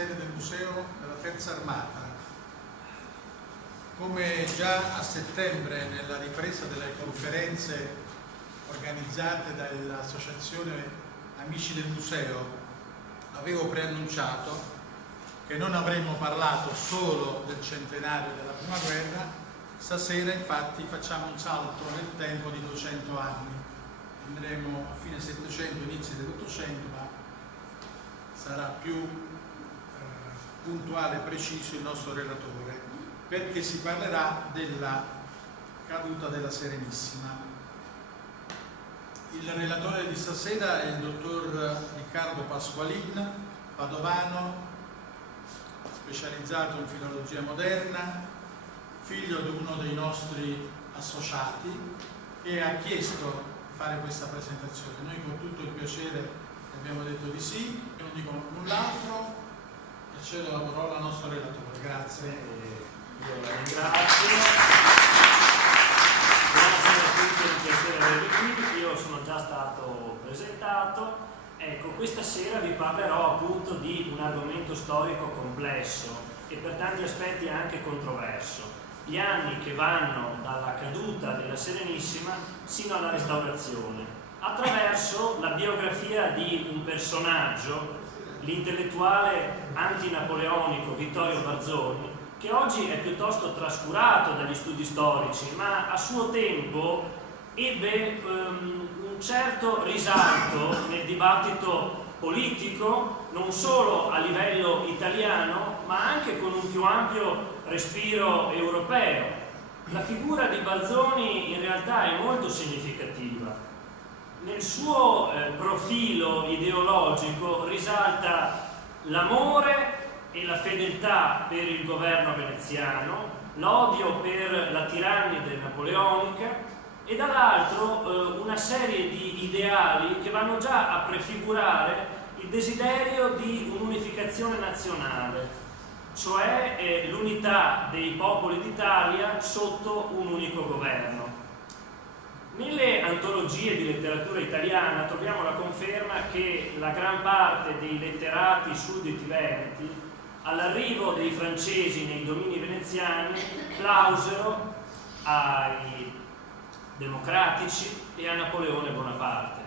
sede del Museo della Terza Armata. Come già a settembre, nella ripresa delle conferenze organizzate dall'Associazione Amici del Museo, avevo preannunciato che non avremmo parlato solo del centenario della Prima Guerra. Stasera infatti facciamo un salto nel tempo di 200 anni. Andremo a fine Settecento, inizi dell'Ottocento, ma sarà più puntuale e preciso il nostro relatore, perché si parlerà della caduta della Serenissima. Il relatore di stasera è il dottor Riccardo Pasqualin, padovano, specializzato in filologia moderna, figlio di uno dei nostri associati, che ha chiesto di fare questa presentazione. Noi con tutto il piacere abbiamo detto di sì, io non dico null'altro e cedo la parola al nostro relatore. Grazie. Io la ringrazio. Grazie a tutti, è un piacere avervi qui. Io sono già stato presentato. Ecco, questa sera vi parlerò appunto di un argomento storico complesso e per tanti aspetti anche controverso. Gli anni che vanno dalla caduta della Serenissima sino alla restaurazione, attraverso la biografia di un personaggio, l'intellettuale antinapoleonico Vittorio Barzoni, che oggi è piuttosto trascurato dagli studi storici, ma a suo tempo ebbe un certo risalto nel dibattito politico, non solo a livello italiano, ma anche con un più ampio respiro europeo. La figura di Barzoni in realtà è molto significativa. Nel suo profilo ideologico risalta l'amore e la fedeltà per il governo veneziano, l'odio per la tirannide napoleonica e dall'altro una serie di ideali che vanno già a prefigurare il desiderio di un'unificazione nazionale, cioè l'unità dei popoli d'Italia sotto un unico governo. Nelle antologie di letteratura italiana troviamo la conferma che la gran parte dei letterati sudditi veneti, all'arrivo dei francesi nei domini veneziani, plausero ai democratici e a Napoleone Bonaparte.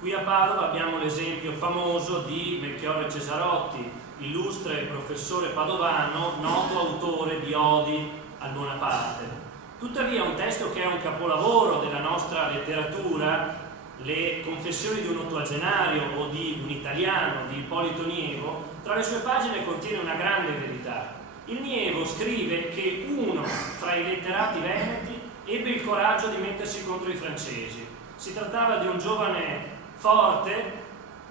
Qui a Padova abbiamo l'esempio famoso di Melchiorre Cesarotti, illustre professore padovano, noto autore di odi al Bonaparte. Tuttavia un testo che è un capolavoro della nostra letteratura, Le confessioni di un ottuagenario o di un italiano di Ippolito Nievo, tra le sue pagine contiene una grande verità. Il Nievo scrive che uno fra i letterati veneti ebbe il coraggio di mettersi contro i francesi. Si trattava di un giovane forte,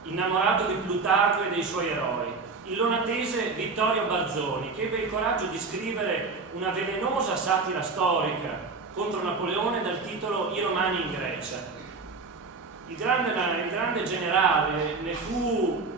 innamorato di Plutarco e dei suoi eroi, il lonatese Vittorio Barzoni, che ebbe il coraggio di scrivere una velenosa satira storica contro Napoleone dal titolo I Romani in Grecia. Il grande generale ne fu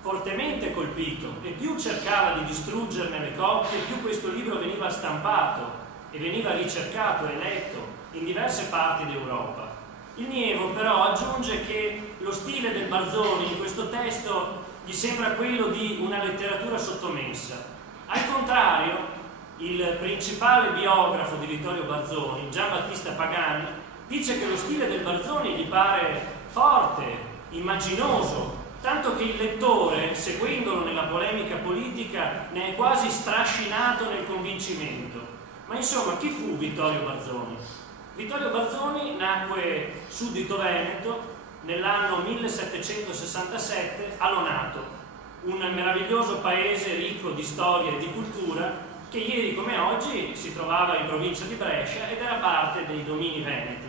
fortemente colpito e più cercava di distruggerne le copie, più questo libro veniva stampato e veniva ricercato e letto in diverse parti d'Europa. Il Nievo però aggiunge che lo stile del Barzoni in questo testo gli sembra quello di una letteratura sottomessa. Al contrario, il principale biografo di Vittorio Barzoni, Giambattista Pagani, dice che lo stile del Barzoni gli pare forte, immaginoso, tanto che il lettore, seguendolo nella polemica politica, ne è quasi strascinato nel convincimento. Ma insomma, chi fu Vittorio Barzoni? Vittorio Barzoni nacque suddito veneto nell'anno 1767 a Lonato, un meraviglioso paese ricco di storia e di cultura che ieri come oggi si trovava in provincia di Brescia ed era parte dei domini veneti.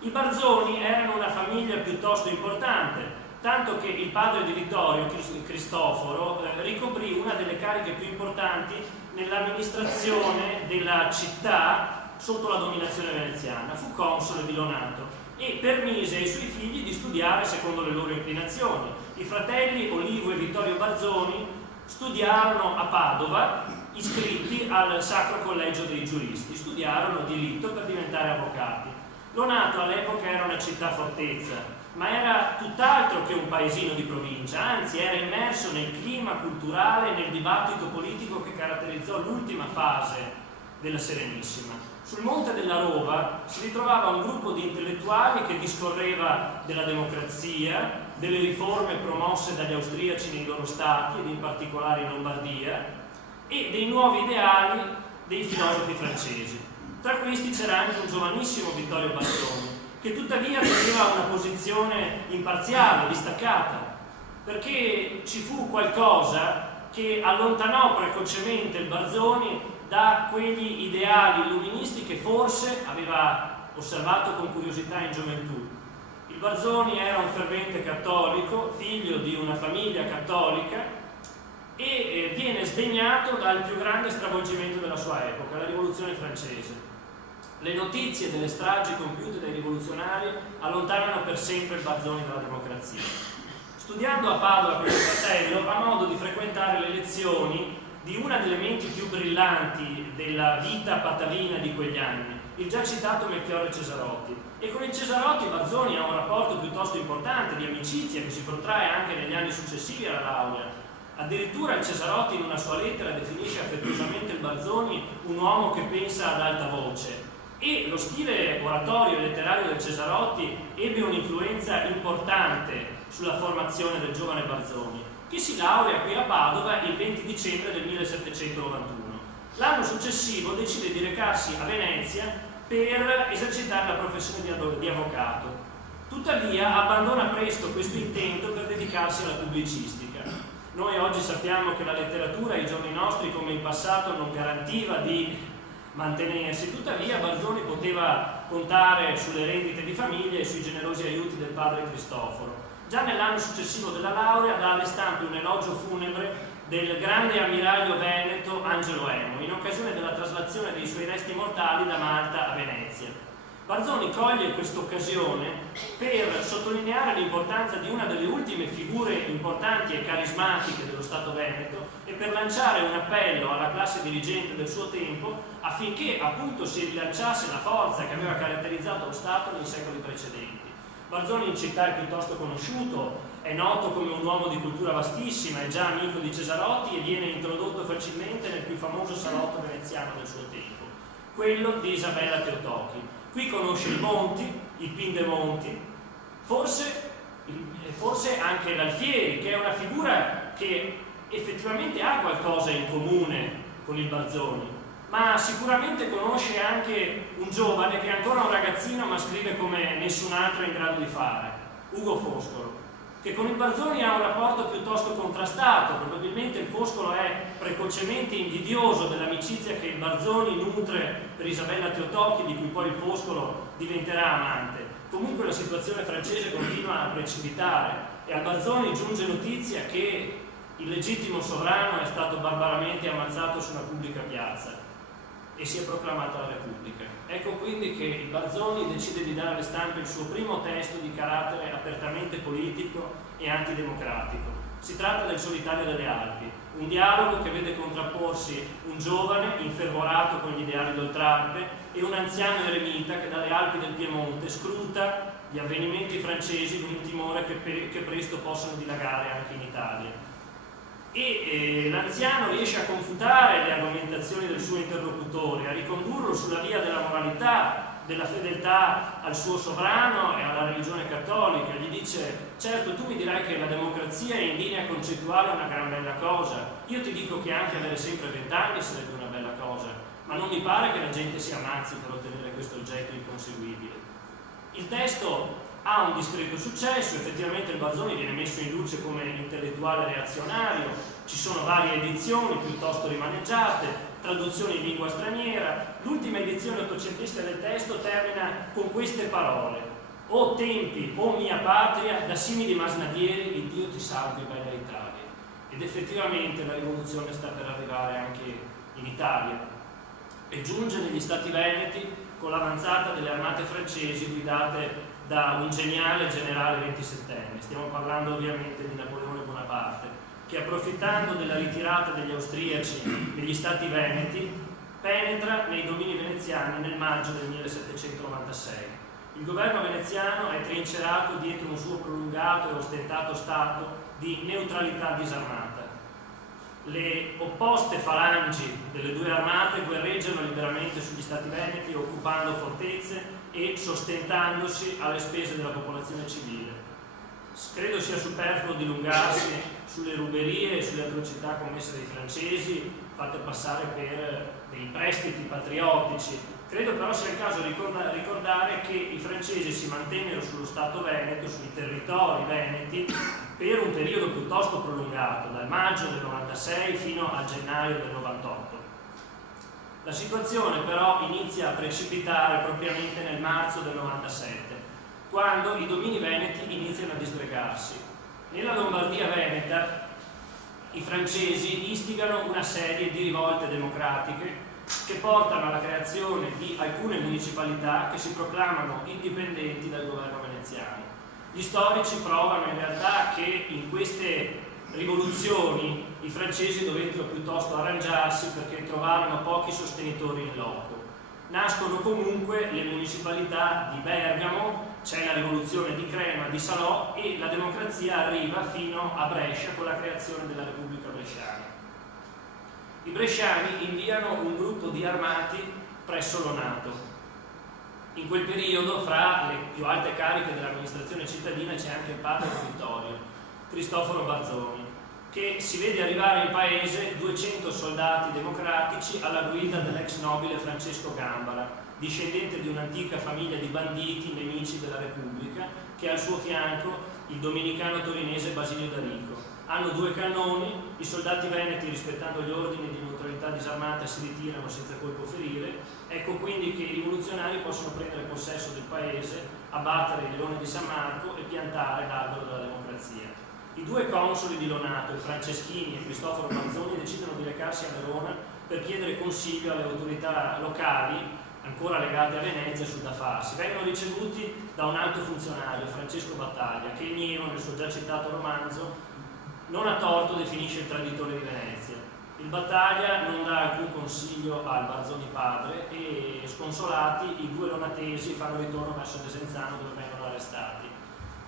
I Barzoni erano una famiglia piuttosto importante, tanto che il padre di Vittorio, Cristoforo, ricoprì una delle cariche più importanti nell'amministrazione della città sotto la dominazione veneziana. Fu console di Lonato e permise ai suoi figli di studiare secondo le loro inclinazioni. I fratelli Olivo e Vittorio Barzoni studiarono a Padova, iscritti al Sacro Collegio dei Giuristi, studiarono diritto per diventare avvocati. Lonato all'epoca era una città fortezza, ma era tutt'altro che un paesino di provincia, anzi era immerso nel clima culturale e nel dibattito politico che caratterizzò l'ultima fase della Serenissima. Sul Monte della Rova si ritrovava un gruppo di intellettuali che discorreva della democrazia, delle riforme promosse dagli austriaci nei loro stati ed in particolare in Lombardia, e dei nuovi ideali dei filosofi francesi. Tra questi c'era anche un giovanissimo Vittorio Barzoni, che tuttavia teneva una posizione imparziale, distaccata, perché ci fu qualcosa che allontanò precocemente il Barzoni da quegli ideali illuministi che forse aveva osservato con curiosità in gioventù. Il Barzoni era un fervente cattolico, figlio di una famiglia cattolica, e viene sdegnato dal più grande stravolgimento della sua epoca, la Rivoluzione francese. Le notizie delle stragi compiute dai rivoluzionari allontanano per sempre il Barzoni dalla democrazia. Studiando a Padova con suo fratello, ha modo di frequentare le lezioni di una delle menti più brillanti della vita patavina di quegli anni, il già citato Melchiorre Cesarotti. E con il Cesarotti Barzoni ha un rapporto piuttosto importante di amicizia che si protrae anche negli anni successivi alla laurea. Addirittura il Cesarotti in una sua lettera definisce affettuosamente il Barzoni un uomo che pensa ad alta voce, e lo stile oratorio e letterario del Cesarotti ebbe un'influenza importante sulla formazione del giovane Barzoni, che si laurea qui a Padova il 20 dicembre del 1791. L'anno successivo decide di recarsi a Venezia per esercitare la professione di avvocato. Tuttavia abbandona presto questo intento per dedicarsi alla pubblicistica. Noi oggi sappiamo che la letteratura ai giorni nostri, come in passato, non garantiva di mantenersi, tuttavia Barzoni poteva contare sulle rendite di famiglia e sui generosi aiuti del padre Cristoforo. Già nell'anno successivo della laurea dà alle stampe un elogio funebre del grande ammiraglio veneto Angelo Emo, in occasione della traslazione dei suoi resti mortali da Malta a Venezia. Barzoni coglie questa occasione per sottolineare l'importanza di una delle ultime figure importanti e carismatiche dello Stato veneto e per lanciare un appello alla classe dirigente del suo tempo affinché appunto si rilanciasse la forza che aveva caratterizzato lo Stato nei secoli precedenti. Barzoni in città è piuttosto conosciuto, è noto come un uomo di cultura vastissima, è già amico di Cesarotti e viene introdotto facilmente nel più famoso salotto veneziano del suo tempo, quello di Isabella Teotochi. Qui conosce i Monti, i Pindemonti, forse anche l'Alfieri, che è una figura che effettivamente ha qualcosa in comune con il Barzoni, ma sicuramente conosce anche un giovane che è ancora un ragazzino ma scrive come nessun altro è in grado di fare, Ugo Foscolo, che con il Barzoni ha un rapporto piuttosto contrastato. Probabilmente il Foscolo è precocemente invidioso dell'amicizia che il Barzoni nutre per Isabella Teotochi, di cui poi il Foscolo diventerà amante. Comunque la situazione francese continua a precipitare e al Barzoni giunge notizia che il legittimo sovrano è stato barbaramente ammazzato su una pubblica piazza e si è proclamata la Repubblica. Ecco quindi che il Barzoni decide di dare alle stampe il suo primo testo di carattere apertamente politico e antidemocratico. Si tratta del Solitario delle Alpi, un dialogo che vede contrapporsi un giovane infervorato con gli ideali d'Oltralpe e un anziano eremita che dalle Alpi del Piemonte scruta gli avvenimenti francesi con il timore che presto possano dilagare anche in Italia. L'anziano riesce a confutare le argomentazioni del suo interlocutore, a ricondurlo sulla via della moralità, della fedeltà al suo sovrano e alla religione cattolica. Gli dice: certo, tu mi dirai che la democrazia è in linea concettuale una gran bella cosa, io ti dico che anche avere sempre 20 anni sarebbe una bella cosa, ma non mi pare che la gente si ammazzi per ottenere questo oggetto inconseguibile. Il testo ha un discreto successo, effettivamente il Barzoni viene messo in luce come intellettuale reazionario, ci sono varie edizioni piuttosto rimaneggiate, traduzioni in lingua straniera. L'ultima edizione ottocentesca del testo termina con queste parole: o tempi, o mia patria, da simili masnadieri, il Dio ti salvi, bella Italia. Ed effettivamente la rivoluzione sta per arrivare anche in Italia e giunge negli Stati Veneti con l'avanzata delle armate francesi guidate da un geniale generale 27enne. Stiamo parlando ovviamente di Napoleone Bonaparte, che approfittando della ritirata degli austriaci negli Stati Veneti penetra nei domini veneziani nel maggio del 1796. Il governo veneziano è trincerato dietro un suo prolungato e ostentato stato di neutralità disarmata. Le opposte falangi delle due armate guerreggiano liberamente sugli stati veneti, occupando fortezze e sostentandosi alle spese della popolazione civile. Credo sia superfluo dilungarsi sulle ruberie e sulle atrocità commesse dai francesi, fatte passare per dei prestiti patriottici. Credo però sia il caso ricordare che i francesi si mantennero sullo Stato Veneto, sui territori veneti, per un periodo piuttosto prolungato, dal maggio del 96 fino a gennaio del 98. La situazione però inizia a precipitare propriamente nel marzo del 97, quando i domini veneti iniziano a disgregarsi. Nella Lombardia veneta i francesi istigano una serie di rivolte democratiche che portano alla creazione di alcune municipalità che si proclamano indipendenti dal governo veneziano. Gli storici provano in realtà che in queste rivoluzioni i francesi dovettero piuttosto arrangiarsi perché trovarono pochi sostenitori in loco. Nascono comunque le municipalità di Bergamo, c'è la rivoluzione di Crema, di Salò, e la democrazia arriva fino a Brescia con la creazione della Repubblica Bresciana. I bresciani inviano un gruppo di armati presso l'Onato. In quel periodo, fra le più alte cariche dell'amministrazione cittadina, c'è anche il padre Vittorio, Cristoforo Barzoni, che si vede arrivare in paese 200 soldati democratici alla guida dell'ex nobile Francesco Gambara, discendente di un'antica famiglia di banditi nemici della Repubblica, che ha al suo fianco il domenicano torinese Basilio D'Arico. Hanno 2 cannoni, i soldati veneti, rispettando gli ordini di neutralità disarmata, si ritirano senza colpo ferire. Ecco quindi che i rivoluzionari possono prendere possesso del paese, abbattere il leone di San Marco e piantare l'albero della democrazia. I 2 consoli di Lonato, Franceschini e Cristoforo Barzoni, decidono di recarsi a Verona per chiedere consiglio alle autorità locali ancora legate a Venezia sul da farsi. Vengono ricevuti da un alto funzionario, Francesco Battaglia, che Niero, nel suo già citato romanzo, non a torto definisce il traditore di Venezia. Il Battaglia non dà alcun consiglio al Barzoni padre e, sconsolati, i 2 lonatesi fanno ritorno verso Desenzano, dove vengono arrestati.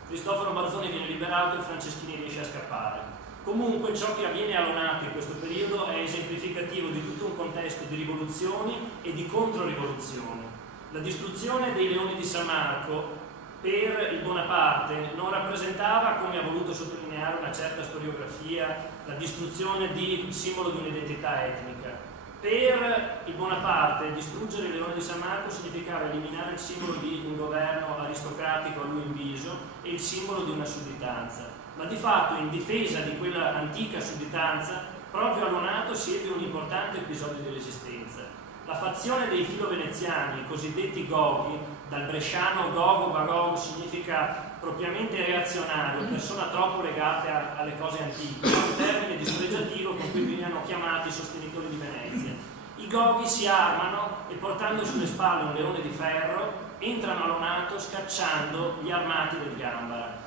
Cristoforo Barzoni viene liberato e Franceschini riesce a scappare. Comunque ciò che avviene a Lonato in questo periodo è esemplificativo di tutto un contesto di rivoluzioni e di controrivoluzioni. La distruzione dei leoni di San Marco per il Bonaparte non rappresentava, come ha voluto sottolineare una certa storiografia, la distruzione di simbolo di un'identità etnica. Per il Bonaparte distruggere il leone di San Marco significava eliminare il simbolo di un governo aristocratico a lui inviso e il simbolo di una sudditanza. Ma di fatto, in difesa di quella antica sudditanza, proprio a Lonato si ebbe un importante episodio di resistenza. La fazione dei filoveneziani, i cosiddetti Goghi, dal bresciano Gogo Bagog significa propriamente reazionario, persona troppo legata alle cose antiche, un termine dispregiativo con cui venivano chiamati i sostenitori di Venezia. I Goghi si armano e, portando sulle spalle un leone di ferro, entrano a Lonato scacciando gli armati del Gambara.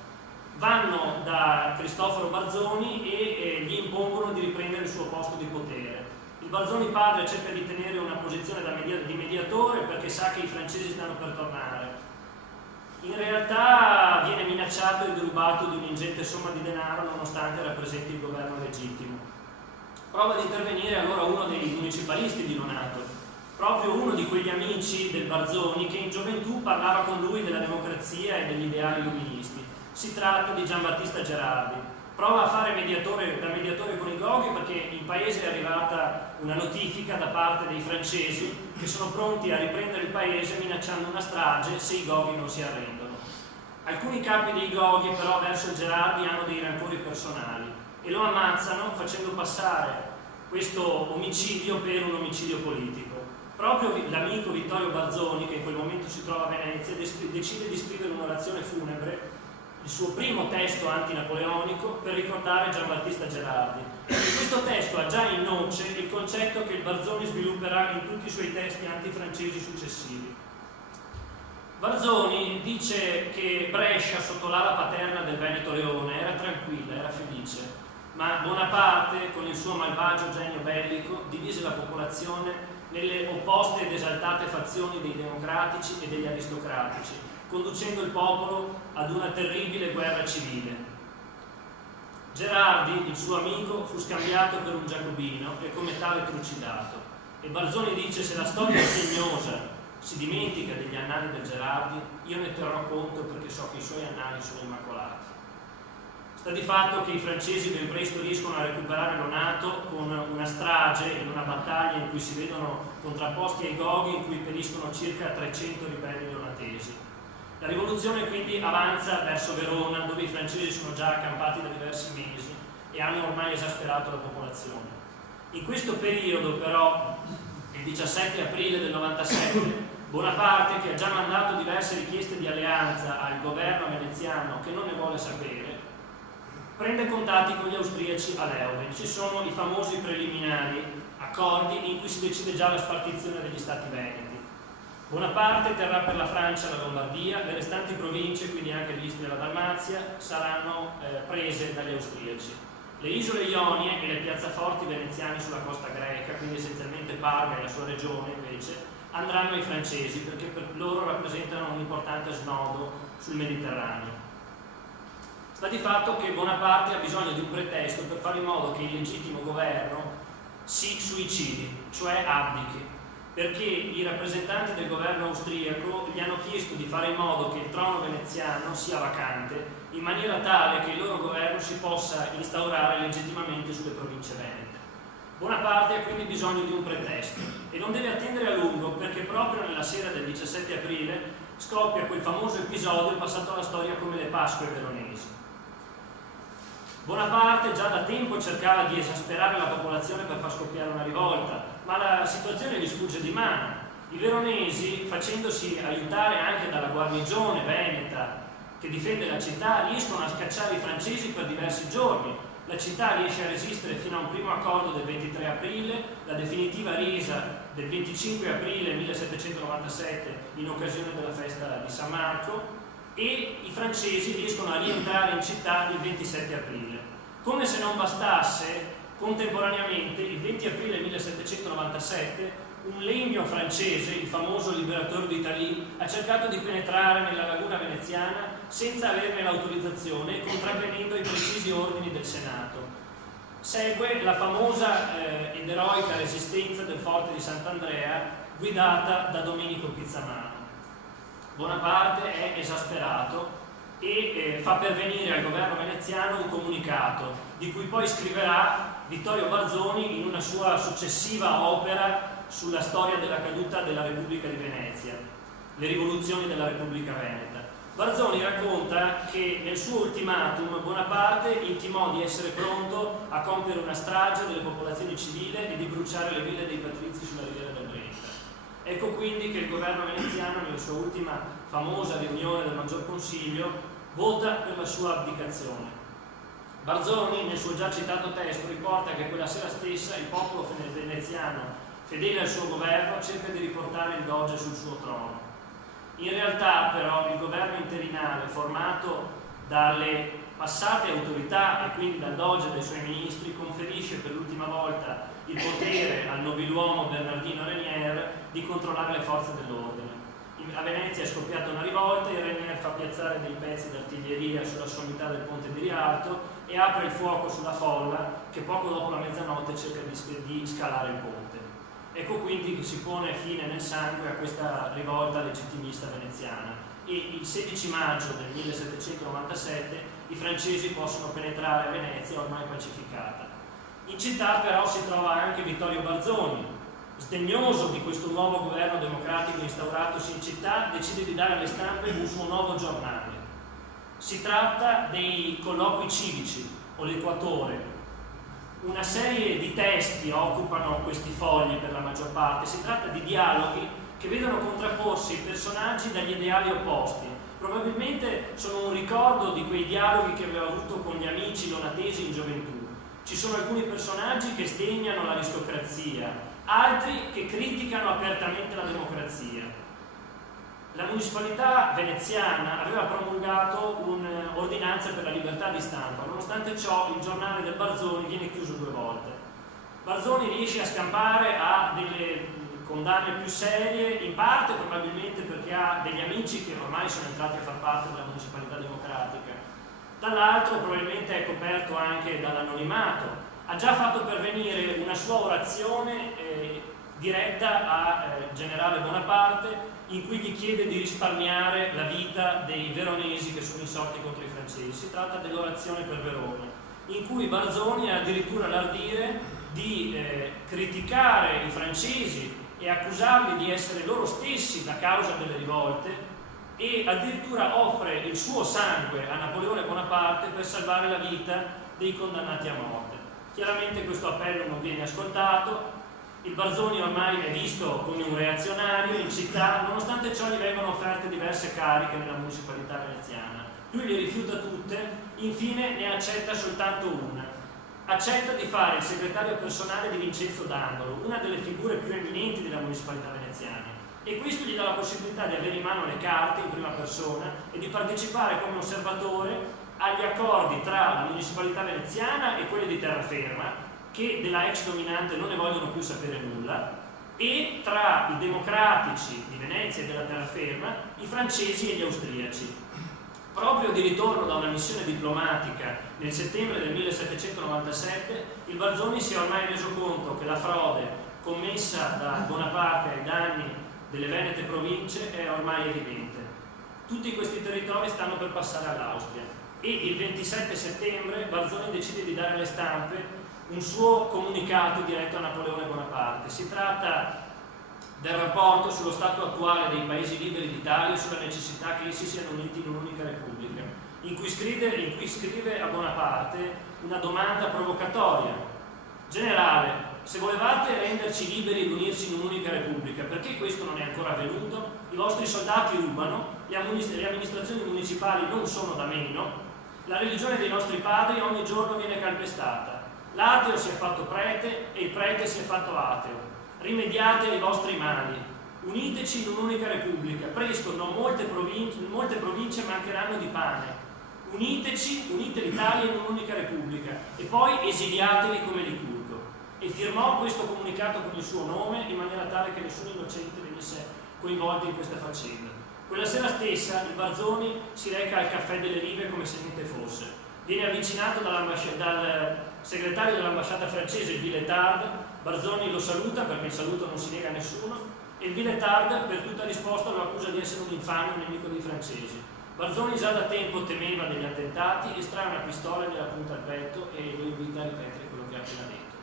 Vanno da Cristoforo Barzoni e gli impongono di riprendere il suo posto di potere. Il Barzoni padre cerca di tenere una posizione di mediatore perché sa che i francesi stanno per tornare. In realtà viene minacciato e derubato di un'ingente somma di denaro nonostante rappresenti il governo legittimo. Prova ad intervenire allora uno dei municipalisti di Lonato, proprio uno di quegli amici del Barzoni che in gioventù parlava con lui della democrazia e degli ideali illuministi. Si tratta di Giambattista Gerardi. Prova a fare da mediatore con i Goghi perché in paese è arrivata una notifica da parte dei francesi che sono pronti a riprendere il paese minacciando una strage se i Goghi non si arrendono. Alcuni capi dei Goghi però verso il Gerardi hanno dei rancori personali e lo ammazzano facendo passare questo omicidio per un omicidio politico. Proprio l'amico Vittorio Barzoni, che in quel momento si trova a Venezia, decide di scrivere un'orazione funebre, il suo primo testo antinapoleonico, per ricordare Giambattista Gerardi. E questo testo ha già in noce il concetto che il Barzoni svilupperà in tutti i suoi testi antifrancesi successivi. Barzoni dice che Brescia, sotto l'ala paterna del Veneto Leone, era tranquilla, era felice, ma Bonaparte, con il suo malvagio genio bellico, divise la popolazione nelle opposte ed esaltate fazioni dei democratici e degli aristocratici, conducendo il popolo ad una terribile guerra civile. Gerardi, il suo amico, fu scambiato per un giacobino e come tale trucidato. E Barzoni dice: se la storia sdegnosa si dimentica degli annali del Gerardi, io ne terrò conto perché so che i suoi annali sono immacolati. Sta di fatto che i francesi ben presto riescono a recuperare l'Onato con una strage in una battaglia in cui si vedono contrapposti ai Goghi, in cui periscono circa 300 ribelli lonatesi. La rivoluzione quindi avanza verso Verona, dove i francesi sono già accampati da diversi mesi e hanno ormai esasperato la popolazione. In questo periodo però, il 17 aprile del 97, Bonaparte, che ha già mandato diverse richieste di alleanza al governo veneziano che non ne vuole sapere, prende contatti con gli austriaci a Leoben. Ci sono i famosi preliminari accordi in cui si decide già la spartizione degli stati veneti. Bonaparte terrà per la Francia la Lombardia, le restanti province, quindi anche l'Istria e la Dalmazia, saranno prese dagli austriaci. Le isole Ionie e le piazzaforti veneziane sulla costa greca, quindi essenzialmente Parma e la sua regione invece, andranno ai francesi perché per loro rappresentano un importante snodo sul Mediterraneo. Sta di fatto che Bonaparte ha bisogno di un pretesto per fare in modo che il legittimo governo si suicidi, cioè abdichi, perché i rappresentanti del governo austriaco gli hanno chiesto di fare in modo che il trono veneziano sia vacante, in maniera tale che il loro governo si possa instaurare legittimamente sulle province venete. Bonaparte ha quindi bisogno di un pretesto e non deve attendere a lungo, perché proprio nella sera del 17 aprile scoppia quel famoso episodio passato alla storia come le Pasque veronesi. Bonaparte già da tempo cercava di esasperare la popolazione per far scoppiare una rivolta, ma la situazione gli sfugge di mano. I veronesi, facendosi aiutare anche dalla guarnigione veneta che difende la città, riescono a scacciare i francesi per diversi giorni. La città riesce a resistere fino a un primo accordo del 23 aprile, la definitiva resa del 25 aprile 1797 in occasione della festa di San Marco, e i francesi riescono a rientrare in città il 27 aprile. Come se non bastasse, contemporaneamente, il 20 aprile 1797, un legno francese, il famoso Liberateur d'Italie, ha cercato di penetrare nella laguna veneziana senza averne l'autorizzazione e contravvenendo ai precisi ordini del Senato. Segue la famosa ed eroica resistenza del forte di Sant'Andrea, guidata da Domenico Pizzamano. Bonaparte è esasperato e fa pervenire al governo veneziano un comunicato di cui poi scriverà Vittorio Barzoni in una sua successiva opera sulla storia della caduta della Repubblica di Venezia, le rivoluzioni della Repubblica Veneta. Barzoni racconta che nel suo ultimatum Bonaparte intimò di essere pronto a compiere una strage delle popolazioni civili e di bruciare le ville dei patrizi sulla riviera del Brenta. Ecco quindi che il governo veneziano, nella sua ultima famosa riunione del Maggior Consiglio, vota per la sua abdicazione. Barzoni, nel suo già citato testo, riporta che quella sera stessa il popolo veneziano, fedele al suo governo, cerca di riportare il doge sul suo trono. In realtà, però, il governo interinale, formato dalle passate autorità e quindi dal doge e dai suoi ministri, conferisce per l'ultima volta il potere al nobiluomo Bernardino Renier di controllare le forze dell'ordine. A Venezia è scoppiata una rivolta e Renier fa piazzare dei pezzi d'artiglieria sulla sommità del ponte di Rialto e apre il fuoco sulla folla che poco dopo la mezzanotte cerca di scalare il ponte. Ecco quindi che si pone fine nel sangue a questa rivolta legittimista veneziana e il 16 maggio del 1797 i francesi possono penetrare a Venezia ormai pacificata. In città però si trova anche Vittorio Barzoni, sdegnoso di questo nuovo governo democratico instauratosi in città, decide di dare alle stampe un suo nuovo giornale. Si tratta dei colloqui civici o l'Equatore. Una serie di testi occupano questi fogli per la maggior parte. Si tratta di dialoghi che vedono contrapporsi i personaggi dagli ideali opposti. Probabilmente sono un ricordo di quei dialoghi che aveva avuto con gli amici lonatesi in gioventù. Ci sono alcuni personaggi che sdegnano l'aristocrazia, altri che criticano apertamente la democrazia. La municipalità veneziana aveva promulgato un'ordinanza per la libertà di stampa, nonostante ciò il giornale del Barzoni viene chiuso 2 volte. Barzoni riesce a scampare a delle condanne più serie, in parte probabilmente perché ha degli amici che ormai sono entrati a far parte della municipalità democratica, dall'altro probabilmente è coperto anche dall'anonimato. Ha già fatto pervenire una sua orazione diretta a generale Bonaparte, in cui gli chiede di risparmiare la vita dei veronesi che sono insorti contro i francesi. Si tratta dell'orazione per Verona, in cui Barzoni ha addirittura l'ardire di criticare i francesi e accusarli di essere loro stessi la causa delle rivolte, e addirittura offre il suo sangue a Napoleone Bonaparte per salvare la vita dei condannati a morte. Chiaramente questo appello non viene ascoltato. Il Barzoni ormai è visto come un reazionario in città, nonostante ciò gli vengono offerte diverse cariche nella municipalità veneziana. Lui le rifiuta tutte, infine ne accetta soltanto una. Accetta di fare il segretario personale di Vincenzo Dandolo, una delle figure più eminenti della municipalità veneziana, e questo gli dà la possibilità di avere in mano le carte in prima persona e di partecipare come osservatore agli accordi tra la municipalità veneziana e quelle di terraferma, che della ex dominante non ne vogliono più sapere nulla, e tra i democratici di Venezia e della terraferma, i francesi e gli austriaci. Proprio di ritorno da una missione diplomatica nel settembre del 1797, il Barzoni si è ormai reso conto che la frode commessa da Bonaparte ai danni delle venete province è ormai evidente. Tutti questi territori stanno per passare all'Austria, e il 27 settembre Barzoni decide di dare alle stampe un suo comunicato diretto a Napoleone Bonaparte. Si tratta del rapporto sullo stato attuale dei paesi liberi d'Italia e sulla necessità che essi siano uniti in un'unica repubblica, in cui scrive a Bonaparte una domanda provocatoria: generale, se volevate renderci liberi ed unirci in un'unica repubblica, perché questo non è ancora avvenuto? I vostri soldati rubano, le amministrazioni municipali non sono da meno, la religione dei nostri padri ogni giorno viene calpestata, l'ateo si è fatto prete e il prete si è fatto ateo. Rimediate ai vostri mali, uniteci in un'unica repubblica, presto molte province mancheranno di pane. Unite l'Italia in un'unica repubblica e poi esiliatevi come Licurgo. E firmò questo comunicato con il suo nome in maniera tale che nessun innocente venisse coinvolto in questa faccenda. Quella sera stessa il Barzoni si reca al Caffè delle Rive come se niente fosse. Viene avvicinato dal segretario dell'ambasciata francese, il Villetard. Barzoni lo saluta, perché il saluto non si nega a nessuno, e il Villetard per tutta risposta lo accusa di essere un infame, un nemico dei francesi. Barzoni già da tempo temeva degli attentati, estrae una pistola e gliela punta al petto e lo invita a ripetere quello che ha appena detto.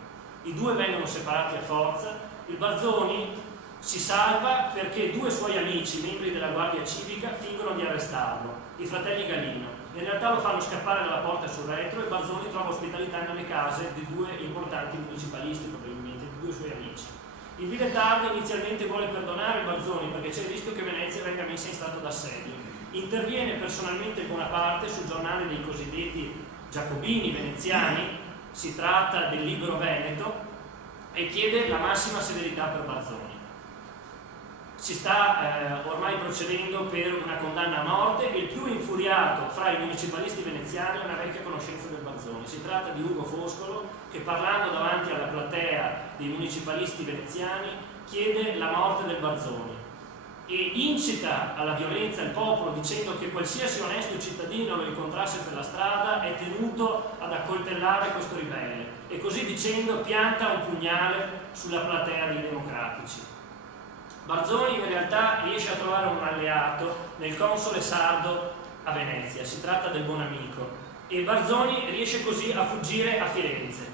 I due vengono separati a forza. Il Barzoni si salva perché due suoi amici, membri della Guardia Civica, fingono di arrestarlo, i fratelli Galino. In realtà lo fanno scappare dalla porta sul retro e Barzoni trova ospitalità nelle case di due importanti municipalisti, probabilmente di due suoi amici. Il Villetard inizialmente vuole perdonare Barzoni perché c'è il rischio che Venezia venga messa in stato d'assedio. Interviene personalmente Bonaparte sul giornale dei cosiddetti giacobini veneziani, si tratta del Libero Veneto, e chiede la massima severità per Barzoni. Si sta ormai procedendo per una condanna a morte e il più infuriato fra i municipalisti veneziani è una vecchia conoscenza del Barzoni. Si tratta di Ugo Foscolo che, parlando davanti alla platea dei municipalisti veneziani, chiede la morte del Barzoni e incita alla violenza il popolo dicendo che qualsiasi onesto cittadino lo incontrasse per la strada è tenuto ad accoltellare questo ribelle, e così dicendo pianta un pugnale sulla platea dei democratici. Barzoni in realtà riesce a trovare un alleato nel console sardo a Venezia, si tratta del buon amico, e Barzoni riesce così a fuggire a Firenze,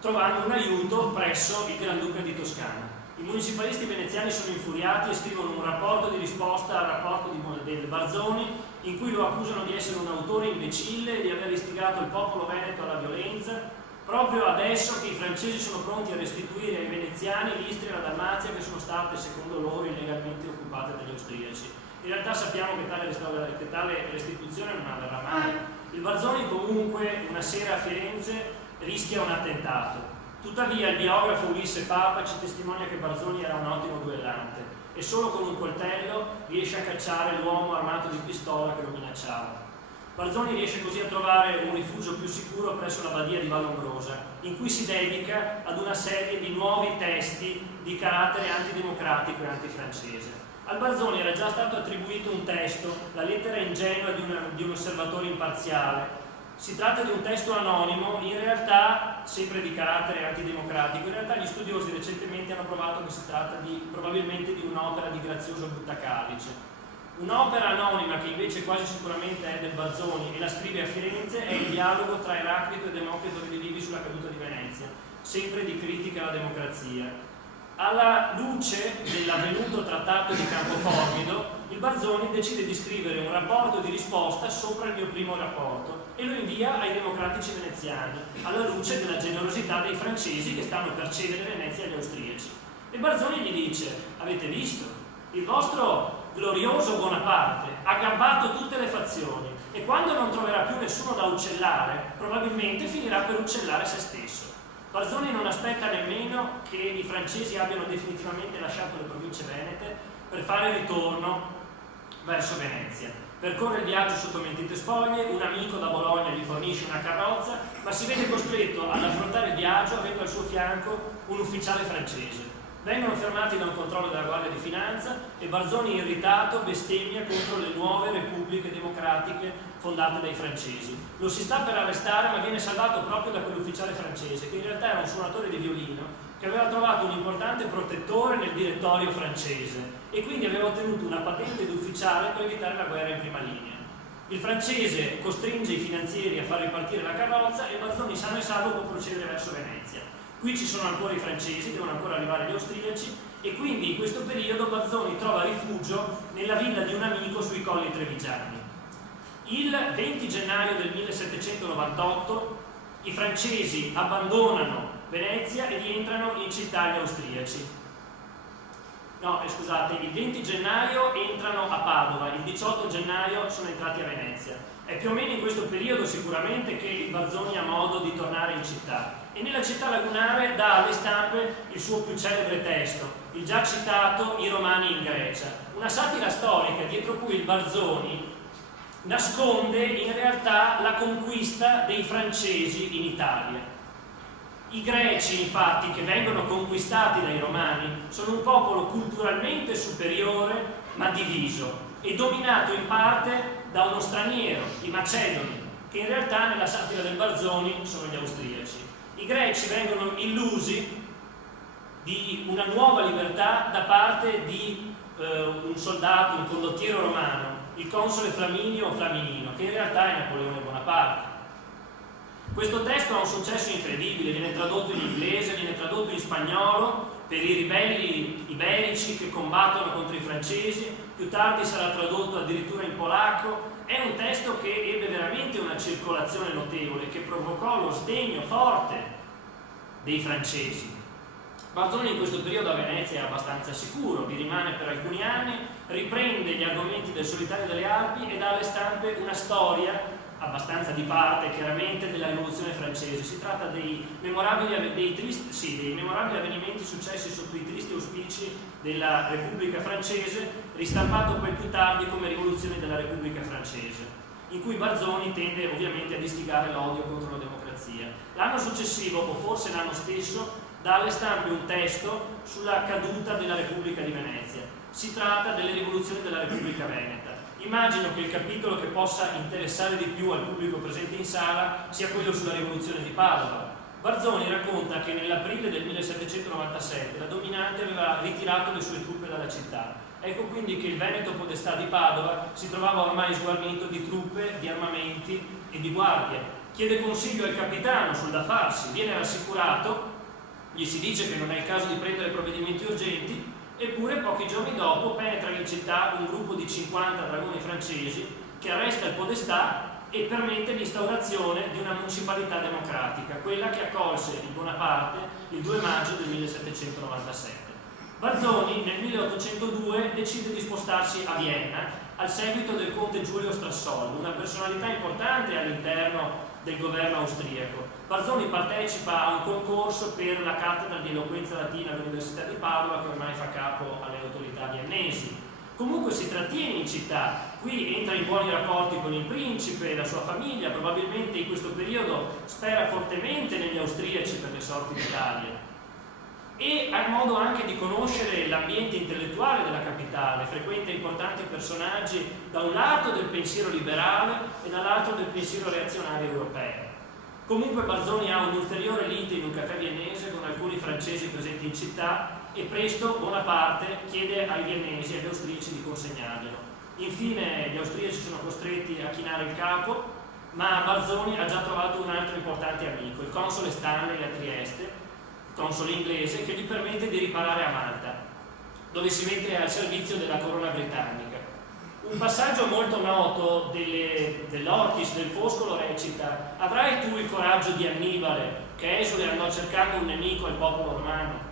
trovando un aiuto presso il Granduca di Toscana. I municipalisti veneziani sono infuriati e scrivono un rapporto di risposta al rapporto del Barzoni, in cui lo accusano di essere un autore imbecille e di aver istigato il popolo veneto alla violenza, proprio adesso che i francesi sono pronti a restituire ai veneziani l'Istria e la Dalmazia che sono state, secondo loro, illegalmente occupate dagli austriaci. In realtà sappiamo che tale restituzione non avverrà mai. Il Barzoni comunque una sera a Firenze rischia un attentato. Tuttavia il biografo Ulisse Papa ci testimonia che Barzoni era un ottimo duellante e solo con un coltello riesce a cacciare l'uomo armato di pistola che lo minacciava. Barzoni riesce così a trovare un rifugio più sicuro presso la Badia di Vallombrosa, in cui si dedica ad una serie di nuovi testi di carattere antidemocratico e antifrancese. Al Barzoni era già stato attribuito un testo, La lettera ingenua di un osservatore imparziale. Si tratta di un testo anonimo, in realtà sempre di carattere antidemocratico. In realtà gli studiosi recentemente hanno provato che si tratta probabilmente di un'opera di Grazioso Buttacalice. Un'opera anonima che invece quasi sicuramente è del Barzoni e la scrive a Firenze è il dialogo tra Eraclito e Democrito Redivivi sulla caduta di Venezia, sempre di critica alla democrazia. Alla luce dell'avvenuto trattato di Campoformido, il Barzoni decide di scrivere un rapporto di risposta sopra il mio primo rapporto e lo invia ai democratici veneziani, alla luce della generosità dei francesi che stanno per cedere Venezia agli austriaci. E Barzoni gli dice: avete visto? Il vostro glorioso Bonaparte ha gabbato tutte le fazioni e quando non troverà più nessuno da uccellare, probabilmente finirà per uccellare se stesso. Barzoni non aspetta nemmeno che i francesi abbiano definitivamente lasciato le province venete per fare ritorno verso Venezia. Percorre il viaggio sotto mentite spoglie, un amico da Bologna gli fornisce una carrozza, ma si vede costretto ad affrontare il viaggio avendo al suo fianco un ufficiale francese. Vengono fermati da un controllo della Guardia di Finanza e Barzoni, irritato, bestemmia contro le nuove repubbliche democratiche fondate dai francesi. Lo si sta per arrestare, ma viene salvato proprio da quell'ufficiale francese, che in realtà era un suonatore di violino, che aveva trovato un importante protettore nel direttorio francese e quindi aveva ottenuto una patente d'ufficiale per evitare la guerra in prima linea. Il francese costringe i finanzieri a far ripartire la carrozza e Barzoni, sano e salvo, può procedere verso Venezia. Qui ci sono ancora i francesi, devono ancora arrivare gli austriaci e quindi in questo periodo Barzoni trova rifugio nella villa di un amico sui Colli Trevigiani. Il 20 gennaio del 1798 i francesi abbandonano Venezia ed entrano in città gli austriaci. Il 20 gennaio entrano a Padova, il 18 gennaio sono entrati a Venezia. È più o meno in questo periodo sicuramente che il Barzoni ha modo di tornare in città. E nella città lagunare dà alle stampe il suo più celebre testo, il già citato I Romani in Grecia, una satira storica dietro cui il Barzoni nasconde in realtà la conquista dei francesi in Italia. I greci, infatti, che vengono conquistati dai romani, sono un popolo culturalmente superiore ma diviso e dominato in parte da uno straniero, i Macedoni, che in realtà nella satira del Barzoni sono gli austriaci. I greci vengono illusi di una nuova libertà da parte di un soldato, un condottiero romano, il console Flaminio o Flaminino, che in realtà è Napoleone Bonaparte. Questo testo ha un successo incredibile, viene tradotto in inglese, viene tradotto in spagnolo per i ribelli iberici che combattono contro i francesi, più tardi sarà tradotto addirittura in polacco. È un testo che ebbe veramente una circolazione notevole, che provocò lo sdegno forte dei francesi. Barzoni in questo periodo a Venezia è abbastanza sicuro, vi rimane per alcuni anni, riprende gli argomenti del Solitario delle Alpi e dà alle stampe una storia abbastanza di parte chiaramente della rivoluzione francese. Si tratta dei memorabili avvenimenti successi sotto i tristi auspici della Repubblica francese, ristampato poi più tardi come rivoluzione della Repubblica francese, in cui Barzoni tende ovviamente a istigare l'odio contro la democrazia. L'anno successivo, o forse l'anno stesso, dà alle stampe un testo sulla caduta della Repubblica di Venezia. Si tratta delle rivoluzioni della Repubblica Veneta. Immagino che il capitolo che possa interessare di più al pubblico presente in sala sia quello sulla rivoluzione di Padova. Barzoni racconta che nell'aprile del 1797 la dominante aveva ritirato le sue truppe dalla città. Ecco quindi che il Veneto Podestà di Padova si trovava ormai sguarnito di truppe, di armamenti e di guardie. Chiede consiglio al capitano sul da farsi, viene rassicurato, gli si dice che non è il caso di prendere provvedimenti urgenti. Eppure pochi giorni dopo penetra in città un gruppo di 50 dragoni francesi che arresta il podestà e permette l'instaurazione di una municipalità democratica, quella che accolse il Bonaparte il 2 maggio del 1797. Barzoni nel 1802 decide di spostarsi a Vienna al seguito del conte Giulio Strassoldo, una personalità importante all'interno del governo austriaco. Barzoni partecipa a un concorso per la cattedra di eloquenza latina all'Università di Padova, che ormai fa capo alle autorità viennesi. Comunque si trattiene in città, qui entra in buoni rapporti con il principe e la sua famiglia, probabilmente in questo periodo spera fortemente negli austriaci per le sorti d'Italia e ha modo anche di conoscere l'ambiente intellettuale della capitale, frequenta importanti personaggi da un lato del pensiero liberale e dall'altro del pensiero reazionario europeo. Comunque Barzoni ha un'ulteriore lite in un caffè viennese con alcuni francesi presenti in città e presto Bonaparte chiede ai viennesi e agli austriaci di consegnarglielo. Infine gli austriaci sono costretti a chinare il capo, ma Barzoni ha già trovato un altro importante amico, il console Stanley a Trieste, console inglese, che gli permette di riparare a Malta, dove si mette al servizio della corona britannica. Un passaggio molto noto dell'Ortis, del Foscolo, recita: avrai tu il coraggio di Annibale, che esule andò cercando un nemico al popolo romano?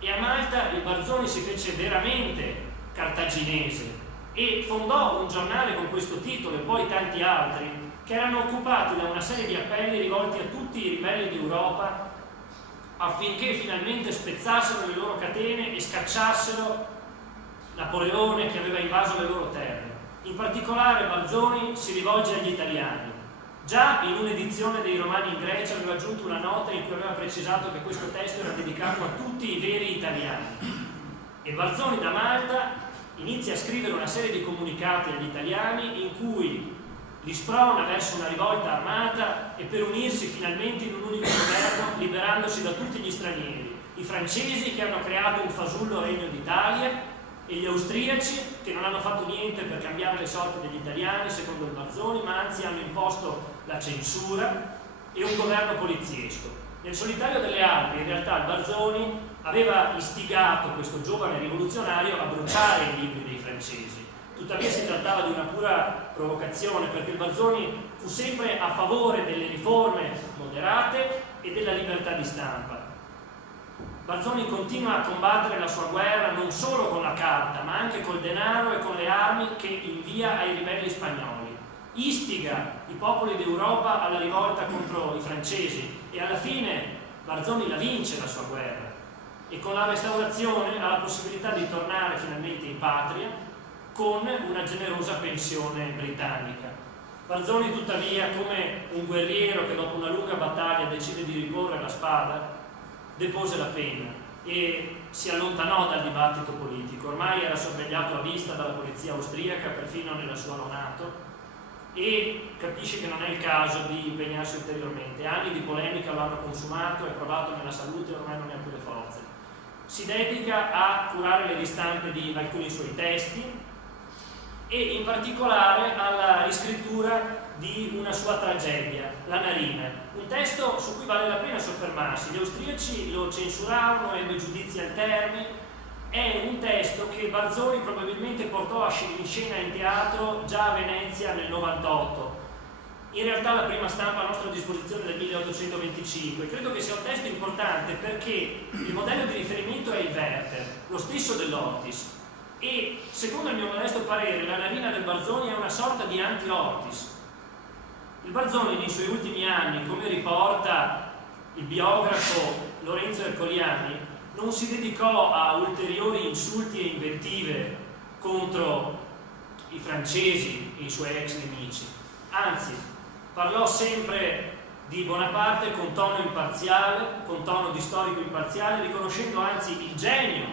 E a Malta il Barzoni si fece veramente cartaginese e fondò un giornale con questo titolo e poi tanti altri che erano occupati da una serie di appelli rivolti a tutti i ribelli d'Europa affinché finalmente spezzassero le loro catene e scacciassero Napoleone che aveva invaso le loro terre. In particolare Barzoni si rivolge agli italiani. Già in un'edizione dei Romani in Grecia aveva aggiunto una nota in cui aveva precisato che questo testo era dedicato a tutti i veri italiani. E Barzoni da Malta inizia a scrivere una serie di comunicati agli italiani in cui li sprona verso una rivolta armata e per unirsi finalmente in un unico governo, liberandosi da tutti gli stranieri, i francesi che hanno creato un fasullo regno d'Italia e gli austriaci che non hanno fatto niente per cambiare le sorti degli italiani secondo il Barzoni, ma anzi hanno imposto la censura e un governo poliziesco. Nel Solitario delle Alpi in realtà il Barzoni aveva istigato questo giovane rivoluzionario a bruciare i libri dei francesi. Tuttavia si trattava di una pura provocazione, perché il Barzoni fu sempre a favore delle riforme moderate e della libertà di stampa. Barzoni continua a combattere la sua guerra non solo con la carta, ma anche col denaro e con le armi che invia ai ribelli spagnoli. Istiga i popoli d'Europa alla rivolta contro i francesi e alla fine Barzoni la vince la sua guerra e con la restaurazione ha la possibilità di tornare finalmente in patria con una generosa pensione britannica. Barzoni tuttavia, come un guerriero che dopo una lunga battaglia decide di riporre la spada, depose la penna e si allontanò dal dibattito politico. Ormai era sorvegliato a vista dalla polizia austriaca, perfino nella sua Lonato, e capisce che non è il caso di impegnarsi ulteriormente. Anni di polemica lo hanno consumato, è provato nella salute e ormai non ne ha più le forze. Si dedica a curare le ristampe di alcuni suoi testi e in particolare alla riscrittura di una sua tragedia, La Narina, un testo su cui vale la pena soffermarsi. Gli austriaci lo censurarono, ebbe giudizi alterni. È un testo che Barzoni probabilmente portò in scena in teatro già a Venezia nel 98. In realtà la prima stampa a nostra disposizione è del 1825. Credo che sia un testo importante perché il modello di riferimento è il Werther, lo stesso dell'Ortis, e secondo il mio modesto parere La Narina del Barzoni è una sorta di anti-Ortis. Il Barzoni nei suoi ultimi anni, come riporta il biografo Lorenzo Ercoliani, non si dedicò a ulteriori insulti e invettive contro i francesi e i suoi ex nemici, anzi parlò sempre di Bonaparte con tono imparziale, con tono di storico imparziale, riconoscendo anzi il genio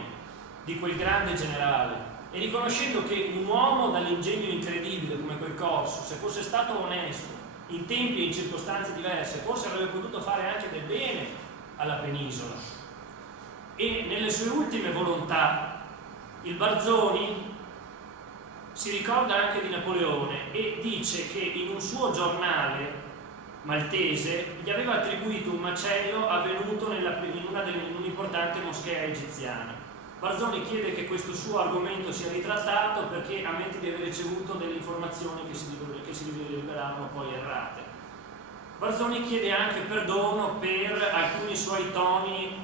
di quel grande generale e riconoscendo che un uomo dall'ingegno incredibile come quel Corso, se fosse stato onesto in tempi e in circostanze diverse, forse avrebbe potuto fare anche del bene alla penisola. E nelle sue ultime volontà il Barzoni si ricorda anche di Napoleone e dice che in un suo giornale maltese gli aveva attribuito un macello avvenuto in un'importante moschea egiziana. Barzoni chiede che questo suo argomento sia ritrattato perché ammette di aver ricevuto delle informazioni che si rivelarono poi errate. Barzoni chiede anche perdono per alcuni suoi toni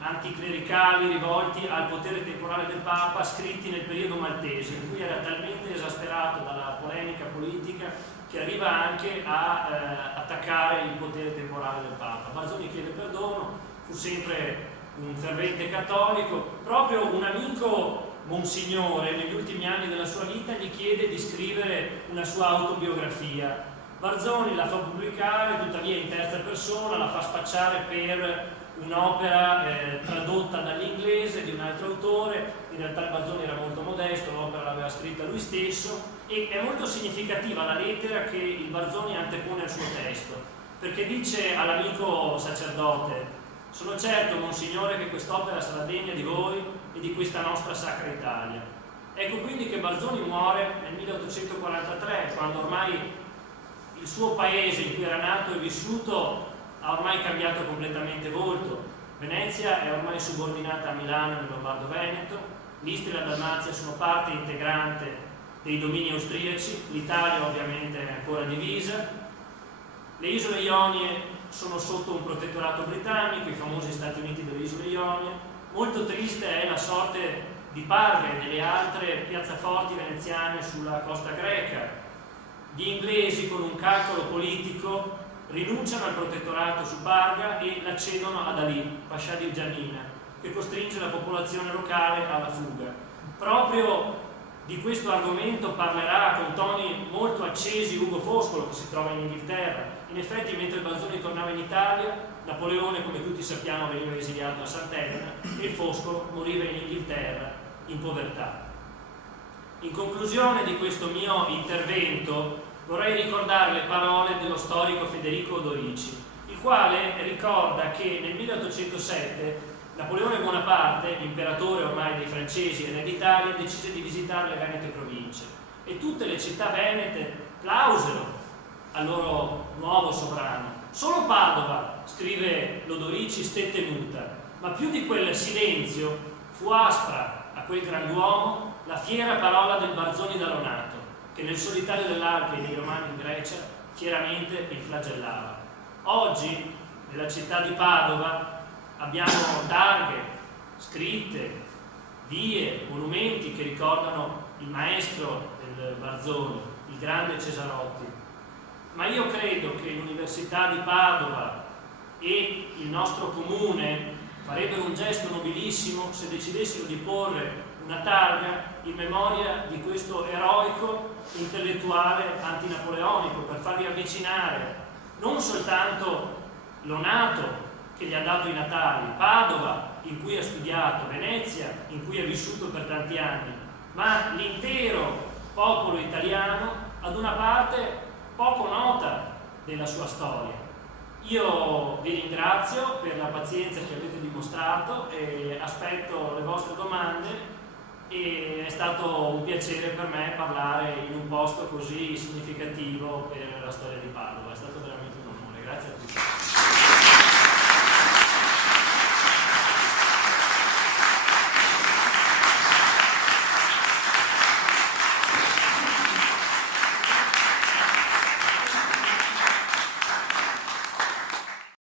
anticlericali rivolti al potere temporale del Papa scritti nel periodo maltese, in cui era talmente esasperato dalla polemica politica che arriva anche a attaccare il potere temporale del Papa. Barzoni chiede perdono, fu sempre un fervente cattolico, proprio un amico Monsignore negli ultimi anni della sua vita gli chiede di scrivere una sua autobiografia. Barzoni la fa pubblicare, tuttavia in terza persona, la fa spacciare per un'opera tradotta dall'inglese di un altro autore. In realtà Barzoni era molto modesto, l'opera l'aveva scritta lui stesso, e è molto significativa la lettera che il Barzoni antepone al suo testo, perché dice all'amico sacerdote: sono certo, Monsignore, che quest'opera sarà degna di voi e di questa nostra Sacra Italia. Ecco quindi che Barzoni muore nel 1843, quando ormai il suo paese in cui era nato e vissuto ha ormai cambiato completamente volto. Venezia è ormai subordinata a Milano nel Lombardo-Veneto, l'Istria e la Dalmazia sono parte integrante dei domini austriaci, l'Italia ovviamente è ancora divisa, le isole Ionie sono sotto un protettorato britannico, i famosi Stati Uniti delle isole Ionie. Molto triste è la sorte di Parga e delle altre piazzaforti veneziane sulla costa greca. Gli inglesi, con un calcolo politico, rinunciano al protettorato su Parga e la cedono ad Ali, Pascià di Giannina, che costringe la popolazione locale alla fuga. Proprio di questo argomento parlerà con toni molto accesi Ugo Foscolo, che si trova in Inghilterra. In effetti, mentre Barzoni tornava in Italia, Napoleone, come tutti sappiamo, veniva esiliato a Sant'Elena e Foscolo moriva in Inghilterra in povertà. In conclusione di questo mio intervento vorrei ricordare le parole dello storico Federico Odorici, il quale ricorda che nel 1807 Napoleone Bonaparte, imperatore ormai dei francesi e re d'Italia, decise di visitare le venete province e tutte le città venete plausero al loro nuovo sovrano. Solo Padova, scrive l'Odorici, stette muta, ma più di quel silenzio fu aspra a quel grand'uomo la fiera parola del Barzoni da Lonato, che nel solitario dell'Alpi e dei Romani in Grecia fieramente li flagellava. Oggi, nella città di Padova, abbiamo targhe, scritte, vie, monumenti che ricordano il maestro del Barzoni, il grande Cesarotti. Ma io credo che l'Università di Padova e il nostro comune farebbero un gesto nobilissimo se decidessero di porre una targa in memoria di questo eroico intellettuale antinapoleonico, per farli avvicinare non soltanto Lonato, che gli ha dato i natali, Padova, in cui ha studiato, Venezia, in cui ha vissuto per tanti anni, ma l'intero popolo italiano ad una parte poco nota della sua storia. Io vi ringrazio per la pazienza che avete dimostrato e aspetto le vostre domande, e è stato un piacere per me parlare in un posto così significativo per la storia